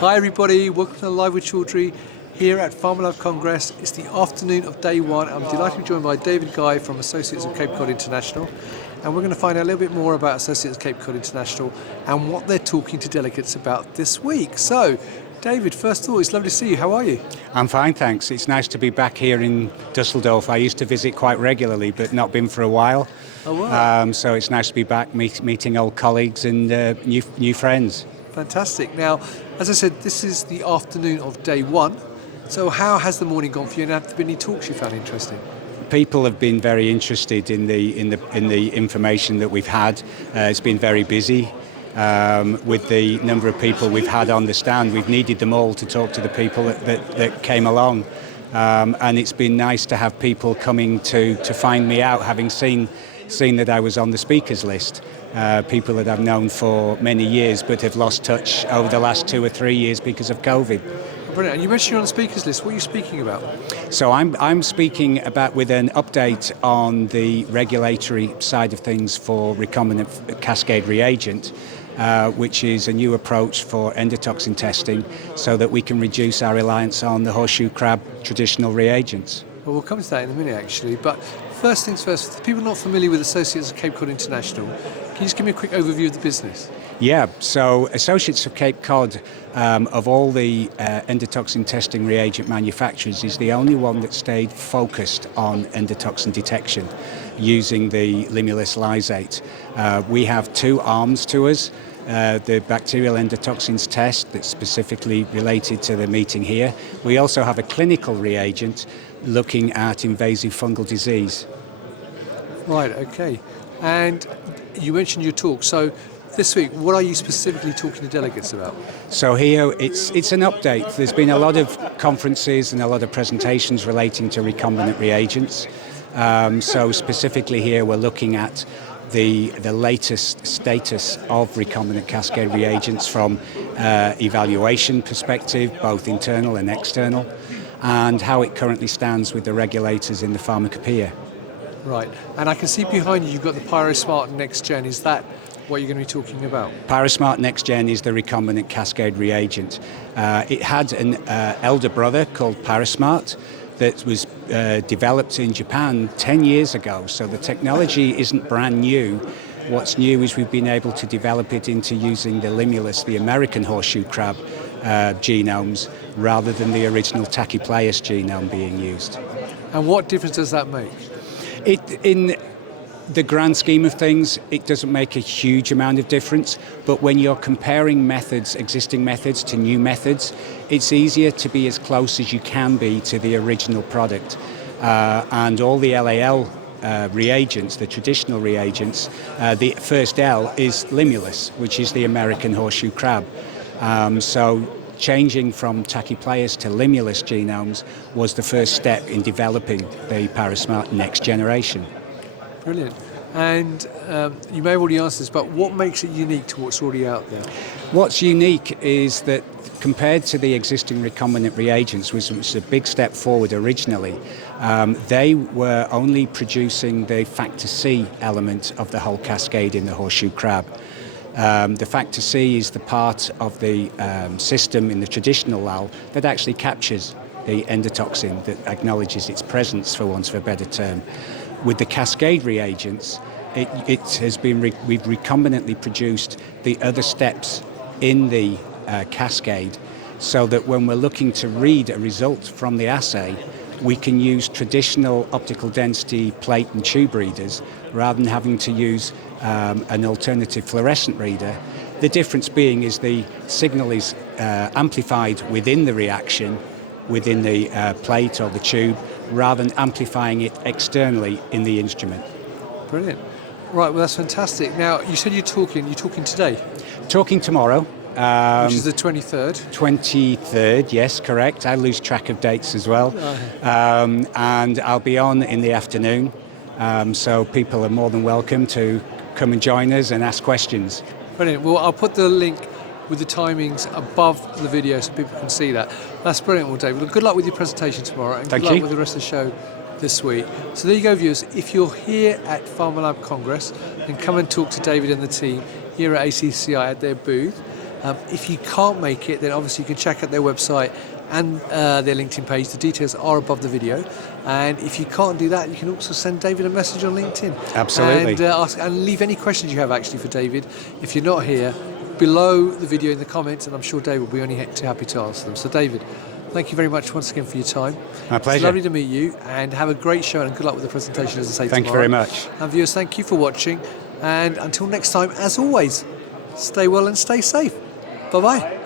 Hi everybody, welcome to Live with Chaudhry here at PharmaLab Congress. It's the afternoon of day one. I'm delighted to be joined by David Guy from Associates of Cape Cod International, and we're going to find out a little bit more about Associates of Cape Cod International and what they're talking to delegates about this week. So, David, first of all, it's lovely to see you. How are you? I'm fine, thanks. It's nice to be back here in Dusseldorf. I used to visit quite regularly, but not been for a while. Oh, wow. So it's nice to be back, meeting old colleagues and new friends. Fantastic. Now, as I said, this is the afternoon of day one. So how has the morning gone for you, and have there been any talks you found interesting? People have been very interested in the information that we've had. It's been very busy. With the number of people we've had on the stand, we've needed them all to talk to the people that came along. And it's been nice to have people coming to find me out, having seen that I was on the speakers list. People that I've known for many years but have lost touch over the last 2 or 3 years because of COVID. Brilliant. And you mentioned you're on the speakers list. What are you speaking about? So I'm speaking about with an update on the regulatory side of things for recombinant Cascade reagent, which is a new approach for endotoxin testing so that we can reduce our reliance on the horseshoe crab traditional reagents. Well, we'll come to that in a minute, actually. But first things first, for people not familiar with Associates of Cape Cod International, can you just give me a quick overview of the business? Yeah, so Associates of Cape Cod, of all the endotoxin testing reagent manufacturers, is the only one that stayed focused on endotoxin detection using the Limulus lysate. We have two arms to us. The bacterial endotoxins test that's specifically related to the meeting here. We also have a clinical reagent looking at invasive fungal disease. Right, okay. And you mentioned your talk. So this week, what are you specifically talking to delegates about? So here, it's an update. There's been a lot of conferences and a lot of presentations relating to recombinant reagents. So specifically here, we're looking at the latest status of recombinant Cascade reagents from evaluation perspective, both internal and external, and how it currently stands with the regulators in the Pharmacopeia. Right, and I can see behind you, you've got the PyroSmart NextGen. Is that what you're going to be talking about? PyroSmart NextGen is the recombinant Cascade reagent. It had an elder brother called PyroSmart that was developed in Japan 10 years ago, so the technology isn't brand new. What's new is we've been able to develop it into using the Limulus, the American horseshoe crab genomes, rather than the original Tachypleus genome being used. And what difference does that make? In the grand scheme of things, it doesn't make a huge amount of difference, but when you're comparing methods, existing methods to new methods, it's easier to be as close as you can be to the original product. And all the LAL reagents, the traditional reagents, the first L is Limulus, which is the American horseshoe crab. So changing from Tachypleus to Limulus genomes was the first step in developing the PyroSmart next generation. Brilliant. And you may have already answered this, but what makes it unique to what's already out there? What's unique is that compared to the existing recombinant reagents, which was a big step forward originally, they were only producing the factor C element of the whole cascade in the horseshoe crab. The factor C is the part of the system in the traditional LAL that actually captures the endotoxin, that acknowledges its presence, for want of a better term. With the Cascade reagents, it has been we've recombinantly produced the other steps in the Cascade, so that when we're looking to read a result from the assay, we can use traditional optical density plate and tube readers rather than having to use an alternative fluorescent reader. The difference being is the signal is amplified within the reaction, within the plate or the tube, rather than amplifying it externally in the instrument. Brilliant. Right, well that's fantastic. Now, you said you're talking today? Talking tomorrow. Which is the 23rd? 23rd, yes, correct. I lose track of dates as well. And I'll be on in the afternoon, so people are more than welcome to come and join us and ask questions. Brilliant. Well, I'll put the link with the timings above the video so people can see that. That's brilliant, well, David. Well, good luck with your presentation tomorrow, and Thank good luck you. with the rest of the show this week. So there you go, viewers. If you're here at PharmaLab Congress, then come and talk to David and the team here at ACCI at their booth. If you can't make it, then obviously you can check out their website and their LinkedIn page. The details are above the video. And if you can't do that, you can also send David a message on LinkedIn. Absolutely. And, and leave any questions you have actually for David. If you're not here, below the video in the comments, and I'm sure David will be only too happy to answer them. So David, thank you very much once again for your time. My pleasure. It's lovely to meet you, and have a great show, and good luck with the presentation, as I say, Thank you tomorrow. very much. And viewers, thank you for watching, and until next time, as always, stay well and stay safe. Bye-bye.